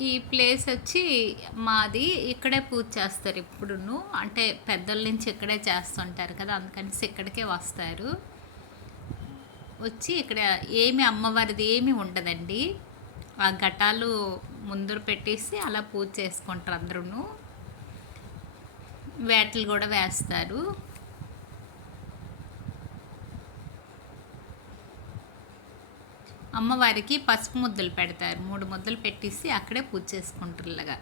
ఈ ప్లేస్ వచ్చి మాది ఇక్కడే పూజ చేస్తారు ఇప్పుడును. అంటే పెద్దల నుంచి ఇక్కడే చేస్తుంటారు కదా అందుకని ఇక్కడికే వస్తారు. వచ్చి ఇక్కడ ఏమి అమ్మవారిది ఏమి ఉండదండి. ఆ ఘటాలు ముందర పెట్టేసి అలా పూజ చేసుకుంటారు అందరూ వేటలు కూడా వేస్తారు. అమ్మవారికి పసుపు ముద్దలు పెడతారు. మూడు ముద్దలు పెట్టేసి అక్కడే పూజ చేసుకుంటారు ఇలాగా.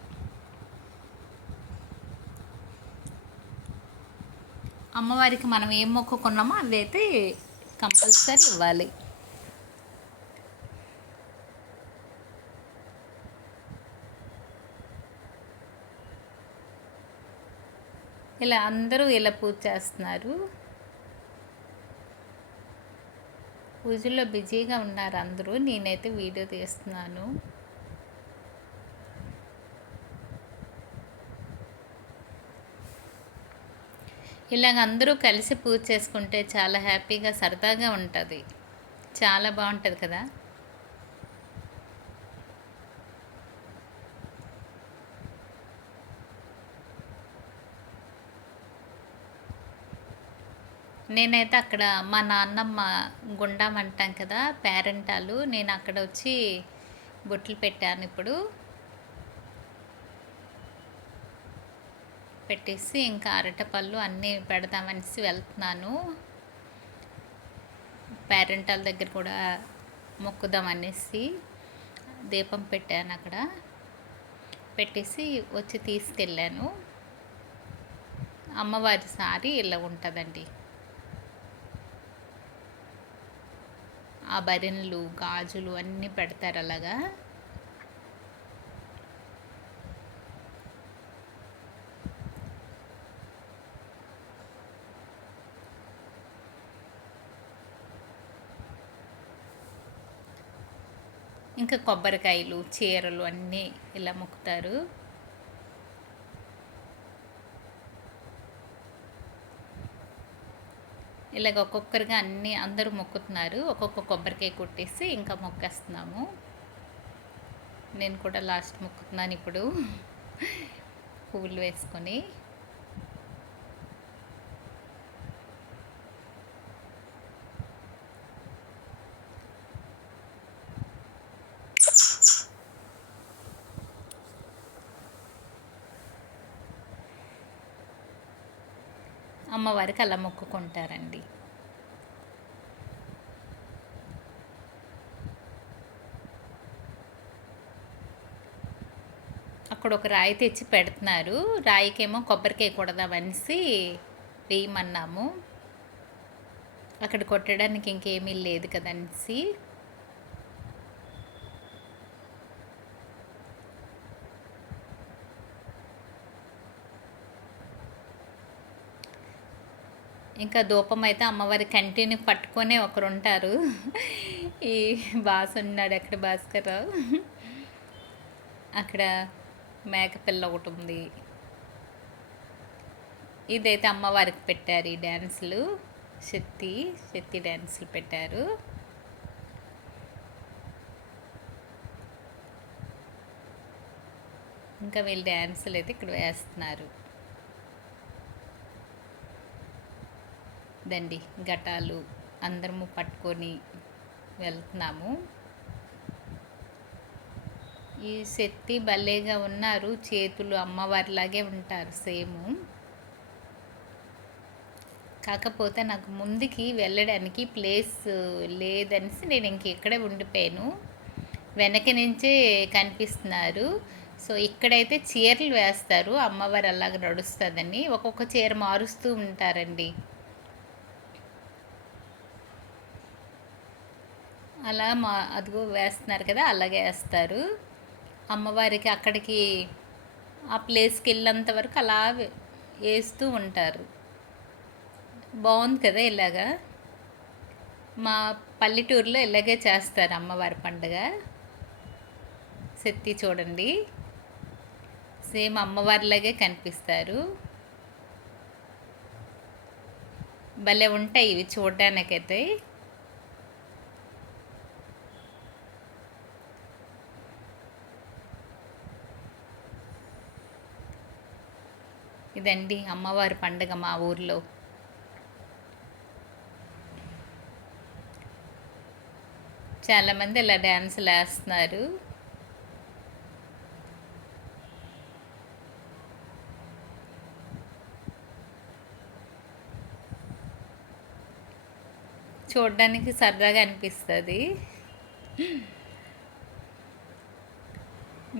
అమ్మవారికి మనం ఏం మొక్కుకున్నామో అవి అయితే కంపల్సరీ ఇవ్వాలి. ఇలా అందరూ ఇలా పూజ చేస్తున్నారు. పూజలో బిజీగా ఉన్నారు అందరూ. నేనైతే వీడియో తీస్తున్నాను. ఇలాగ అందరూ కలిసి పూజ చేసుకుంటే చాలా హ్యాపీగా సరదాగా ఉంటుంది. చాలా బాగుంటుంది కదా? నేనైతే అక్కడ మా నాన్నమ్మ గుండం అంటాం కదా పేరెంటాలు నేను అక్కడ వచ్చి బొట్లు పెట్టాను ఇప్పుడు. పెట్టేసి ఇంకా అరటిపళ్ళు అన్నీ పెడదామనేసి వెళ్తున్నాను. పేరెంటాల దగ్గర కూడా మొక్కుదామనేసి దీపం పెట్టాను అక్కడ. పెట్టేసి వచ్చి తీసుకెళ్ళాను. అమ్మవారి సారి ఇలా ఉంటుందండి. ఆ గాజులు అన్నీ పెడతారు అలాగా. ఇంకా కొబ్బరికాయలు చీరలు అన్నీ ఇలా మొక్కుతారు. ఇలాగ ఒక్కొక్కరిగా అన్నీ అందరూ మొక్కుతున్నారు. ఒక్కొక్క కొబ్బరికాయ కొట్టేసి ఇంకా మొక్కేస్తున్నాము. నేను కూడా లాస్ట్ మొక్కుతున్నాను ఇప్పుడు. పువ్వులు వేసుకొని. అమ్మవారికి అలా మొక్కుకుంటారండి. అక్కడ ఒక రాయి తెచ్చి పెడుతున్నారు. రాయికేమో కొబ్బరికాయ కొడదామనేసి వేయమన్నాము. అక్కడ కొట్టడానికి ఇంకేమీ లేదు కదనేసి ఇంకా ధూపం అయితే అమ్మవారి కంటిన్యూ పట్టుకొనే ఒకరు ఉంటారు ఈ బాస్ ఉన్నాడు అక్కడ భాస్కర్ అక్కడ మేకపిల్ల ఒకటి ఉంది. ఇదైతే అమ్మవారికి పెట్టారు ఈ డ్యాన్సులు శక్తి శక్తి డ్యాన్సులు పెట్టారు. ఇంకా వీళ్ళు డ్యాన్సులు అయితే ఇక్కడ వేస్తున్నారు. దండి ఘటాలు అందరము పట్టుకొని వెళ్తున్నాము. ఈ శక్తి భలేగా ఉన్నారు. చేతులు అమ్మవారిలాగే ఉంటారు సేము. కాకపోతే నాకు ముందుకి వెళ్ళడానికి ప్లేస్ లేదనేసి నేను ఇంకెక్కడే ఉండిపోయాను. వెనక నుంచే కనిపిస్తున్నారు. సో ఇక్కడైతే చీరలు వేస్తారు. అమ్మవారు అలాగ నడుస్తుందని ఒక్కొక్క చీర మారుస్తూ ఉంటారండి. అలా మా అదిగో వేస్తున్నారు కదా అలాగే వేస్తారు. అమ్మవారికి అక్కడికి ఆ ప్లేస్కి వెళ్ళేంత వరకు అలా వేస్తూ ఉంటారు. బాగుంది కదా ఇలాగా? మా పల్లెటూరులో ఇలాగే చేస్తారు అమ్మవారి పండుగ. శక్తి చూడండి. సేమ్ అమ్మవారిలాగే కనిపిస్తారు. భలే ఉంటాయి ఇవి చూడడానికైతే. ఇదండి అమ్మవారి పండుగ మా ఊర్లో. చాలామంది ఇలా డ్యాన్సులు వేస్తున్నారు చూడడానికి సరదాగా అనిపిస్తుంది.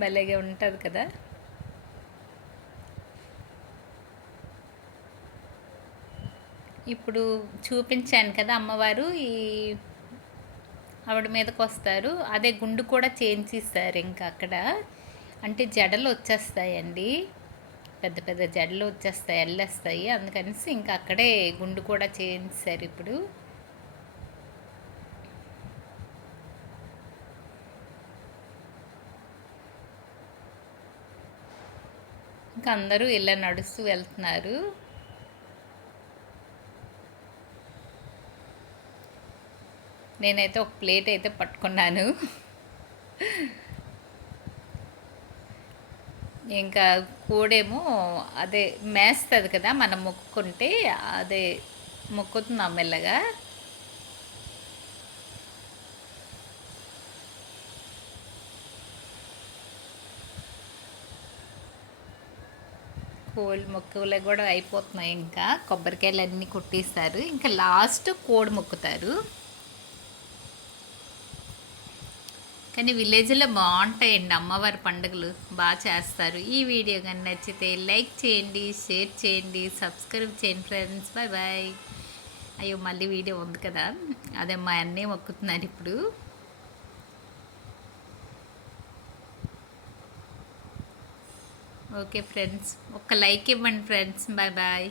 భలేగా ఉంటుంది కదా? ఇప్పుడు చూపించాను కదా అమ్మవారు ఈ ఆవిడ మీదకి వస్తారు. అదే గుండు కూడా చేయించిస్తారు ఇంకా అక్కడ. అంటే జడలు వచ్చేస్తాయండి. పెద్ద పెద్ద జడలు వచ్చేస్తాయి వెళ్ళేస్తాయి అందుకనేసి ఇంకా అక్కడే గుండు కూడా చేయించారు ఇప్పుడు. ఇంకా అందరూ ఇలా నడుస్తూ వెళ్తున్నారు. నేనైతే ఒక ప్లేట్ అయితే పట్టుకున్నాను. ఇంకా కూడేమో అదే మేస్తుంది కదా మనం మొక్కుకుంటే అదే మొక్కుతున్నాం మెల్లగా. కోడి మొక్కులు కూడా అయిపోతున్నాయి ఇంకా. కొబ్బరికాయలు అన్నీ కొట్టేస్తారు. ఇంకా లాస్ట్ కోడి మొక్కుతారు. కానీ విలేజ్లో బాగుంటాయండి అమ్మవారి పండుగలు. బాగా చేస్తారు. ఈ వీడియో కానీ నచ్చితే లైక్ చేయండి షేర్ చేయండి సబ్స్క్రైబ్ చేయండి ఫ్రెండ్స్. బాయ్ బాయ్ అయ్యో మళ్ళీ వీడియో ఉంది కదా. అదే మా అన్నీ మొక్కుతున్నారు ఇప్పుడు. Okay friends. ఒక లైక్ ఇవ్వండి ఫ్రెండ్స్. Bye bye